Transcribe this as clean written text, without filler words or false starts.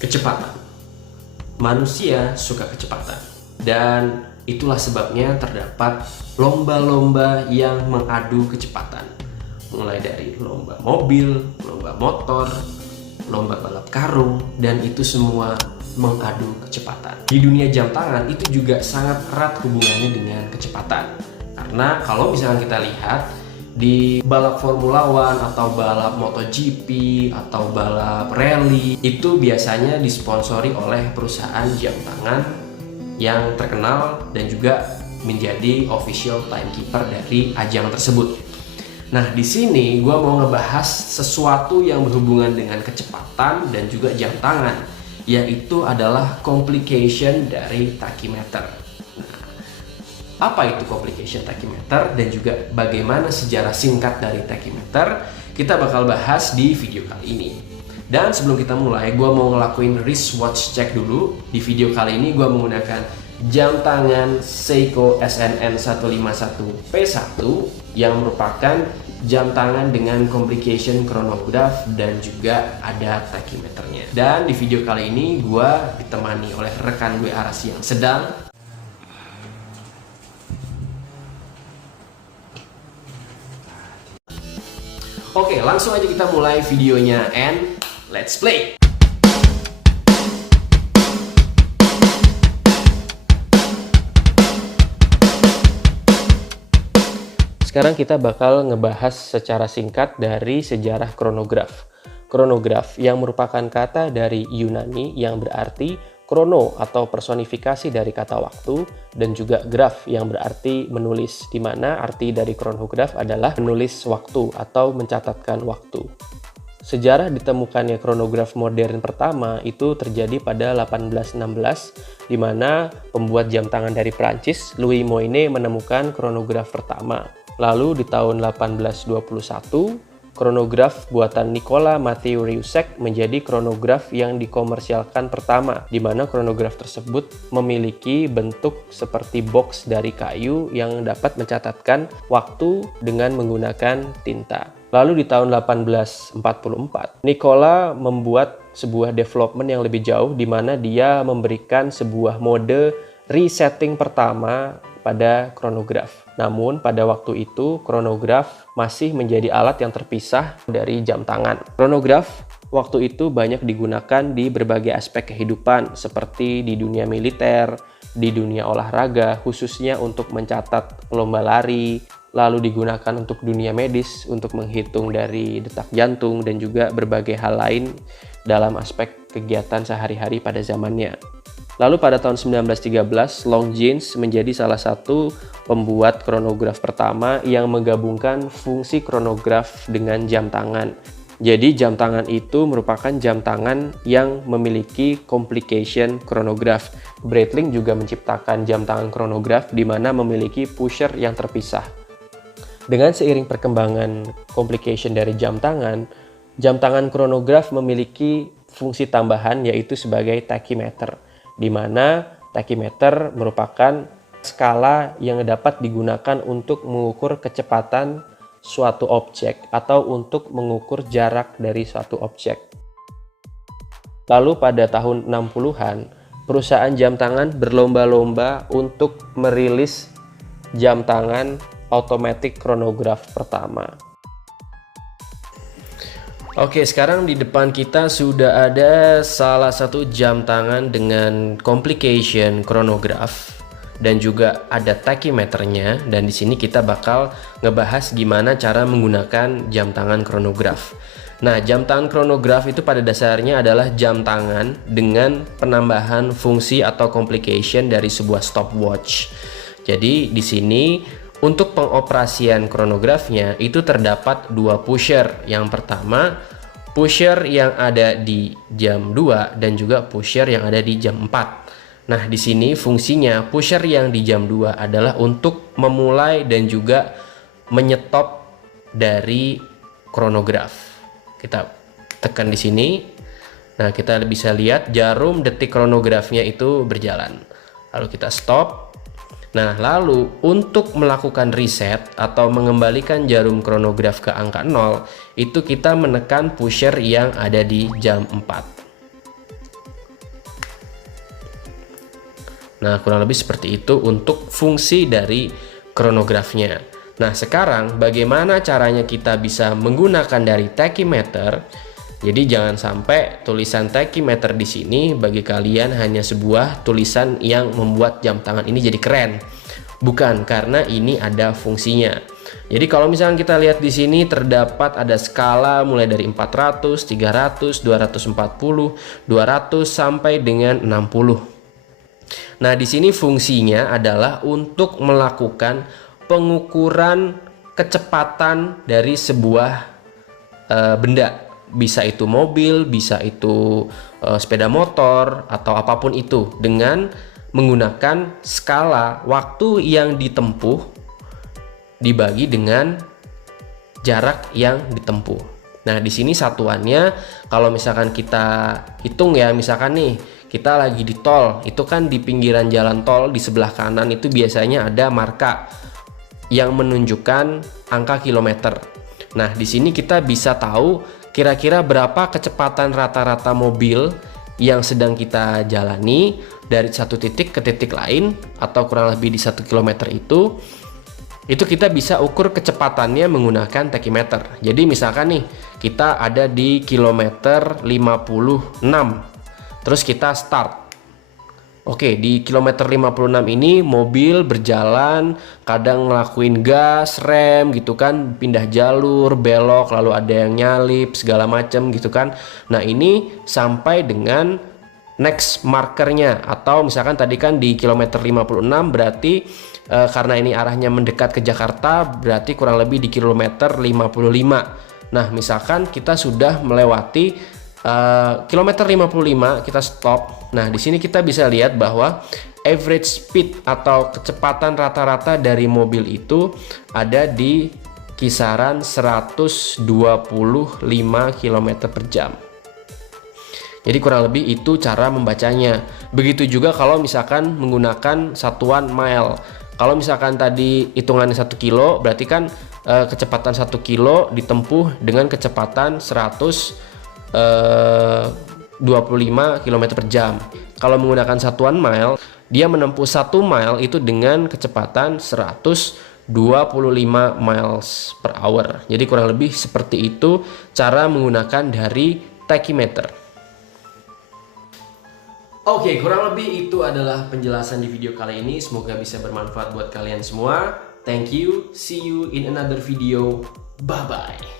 Kecepatan. Manusia suka kecepatan. Dan itulah sebabnya terdapat lomba-lomba yang mengadu kecepatan. Mulai dari lomba mobil, lomba motor, lomba balap karung, dan itu semua mengadu kecepatan. Di dunia jam tangan itu juga sangat erat hubungannya dengan kecepatan. Karena kalau misalnya kita lihat di balap Formula One atau balap MotoGP atau balap rally itu biasanya disponsori oleh perusahaan jam tangan yang terkenal dan juga menjadi official timekeeper dari ajang tersebut. Nah, di sini gue mau ngebahas sesuatu yang berhubungan dengan kecepatan dan juga jam tangan, yaitu adalah complication dari tachymeter. Apa itu complication tachymeter dan juga bagaimana sejarah singkat dari tachymeter, kita bakal bahas di video kali ini. Dan sebelum kita mulai, gue mau ngelakuin wristwatch check dulu. Di video kali ini gue menggunakan jam tangan Seiko SNN 151P1 yang merupakan jam tangan dengan complication chronograph dan juga ada tachymeternya. Dan di video kali ini gue ditemani oleh rekan gue Aras yang sedang Oke, langsung aja kita mulai videonya and let's play! Sekarang kita bakal ngebahas secara singkat dari sejarah chronograph. Chronograph yang merupakan kata dari Yunani yang berarti krono atau personifikasi dari kata waktu, dan juga graf yang berarti menulis, di mana arti dari chronograph adalah menulis waktu atau mencatatkan waktu. Sejarah ditemukannya chronograph modern pertama itu terjadi pada 1816, di mana pembuat jam tangan dari Prancis, Louis Moinet, menemukan chronograph pertama. Lalu di tahun 1821, chronograph buatan Nicolas Mathieu Rieussec menjadi chronograph yang dikomersialkan pertama, di mana chronograph tersebut memiliki bentuk seperti box dari kayu yang dapat mencatatkan waktu dengan menggunakan tinta. Lalu di tahun 1844, Nicolas membuat sebuah development yang lebih jauh, di mana dia memberikan sebuah mode resetting pertama pada chronograph. Namun pada waktu itu chronograph masih menjadi alat yang terpisah dari jam tangan. Chronograph waktu itu banyak digunakan di berbagai aspek kehidupan seperti di dunia militer, di dunia olahraga, khususnya untuk mencatat lomba lari, lalu digunakan untuk dunia medis untuk menghitung dari detak jantung dan juga berbagai hal lain dalam aspek kegiatan sehari-hari pada zamannya. Lalu pada tahun 1913, Longines menjadi salah satu pembuat chronograph pertama yang menggabungkan fungsi chronograph dengan jam tangan. Jadi jam tangan itu merupakan jam tangan yang memiliki complication chronograph. Breitling juga menciptakan jam tangan chronograph di mana memiliki pusher yang terpisah. Dengan seiring perkembangan complication dari jam tangan chronograph memiliki fungsi tambahan yaitu sebagai tachymeter, di mana tachymeter merupakan skala yang dapat digunakan untuk mengukur kecepatan suatu objek atau untuk mengukur jarak dari suatu objek. Lalu pada tahun 60-an, perusahaan jam tangan berlomba-lomba untuk merilis jam tangan automatic chronograph pertama. Oke, sekarang di depan kita sudah ada salah satu jam tangan dengan complication chronograph dan juga ada tachymeternya, dan di sini kita bakal ngebahas gimana cara menggunakan jam tangan chronograph. Nah, jam tangan chronograph itu pada dasarnya adalah jam tangan dengan penambahan fungsi atau complication dari sebuah stopwatch. Jadi di sini untuk pengoperasian chronografnya itu terdapat dua pusher. Yang pertama, pusher yang ada di jam 2 dan juga pusher yang ada di jam 4. Nah, di sini fungsinya pusher yang di jam 2 adalah untuk memulai dan juga menyetop dari chronograph. Kita tekan di sini. Nah, kita bisa lihat jarum detik chronografnya itu berjalan. Lalu kita stop. Nah, lalu untuk melakukan reset atau mengembalikan jarum chronograph ke angka 0, itu kita menekan pusher yang ada di jam 4. Nah, kurang lebih seperti itu untuk fungsi dari chronograph-nya. Nah, sekarang bagaimana caranya kita bisa menggunakan dari tachymeter? Jadi jangan sampai tulisan tachymeter di sini bagi kalian hanya sebuah tulisan yang membuat jam tangan ini jadi keren. Bukan, karena ini ada fungsinya. Jadi kalau misalnya kita lihat di sini terdapat ada skala mulai dari 400, 300, 240, 200 sampai dengan 60. Nah, di sini fungsinya adalah untuk melakukan pengukuran kecepatan dari sebuah benda. Bisa itu mobil, bisa itu sepeda motor atau apapun itu, dengan menggunakan skala waktu yang ditempuh dibagi dengan jarak yang ditempuh. Nah, di sini satuannya kalau misalkan kita hitung ya, misalkan nih kita lagi di tol, itu kan di pinggiran jalan tol di sebelah kanan itu biasanya ada marka yang menunjukkan angka kilometer. Nah, di sini kita bisa tahu kira-kira berapa kecepatan rata-rata mobil yang sedang kita jalani dari satu titik ke titik lain, atau kurang lebih di 1 km itu kita bisa ukur kecepatannya menggunakan tachymeter. Jadi misalkan nih kita ada di kilometer 56, terus kita start. Oke, di kilometer 56 ini mobil berjalan, kadang ngelakuin gas, rem gitu kan, pindah jalur, belok, lalu ada yang nyalip, segala macam gitu kan. Nah, ini sampai dengan next markernya, atau misalkan tadi kan di kilometer 56 berarti karena ini arahnya mendekat ke Jakarta, berarti kurang lebih di kilometer 55. Nah, misalkan kita sudah melewati kilometer 55, kita stop. Nah, di sini kita bisa lihat bahwa average speed atau kecepatan rata-rata dari mobil itu ada di kisaran 125 km per jam. Jadi kurang lebih itu cara membacanya. Begitu juga kalau misalkan menggunakan satuan mile. Kalau misalkan tadi hitungannya 1 kilo, berarti kan kecepatan 1 kilo ditempuh dengan kecepatan 125 km per jam. Kalau menggunakan satuan mile, dia menempuh 1 mile itu dengan kecepatan 125 miles per hour. Jadi kurang lebih seperti itu cara menggunakan dari tachymeter. Oke, kurang lebih itu adalah penjelasan di video kali ini. Semoga bisa bermanfaat buat kalian semua. Thank you, see you in another video. Bye-bye.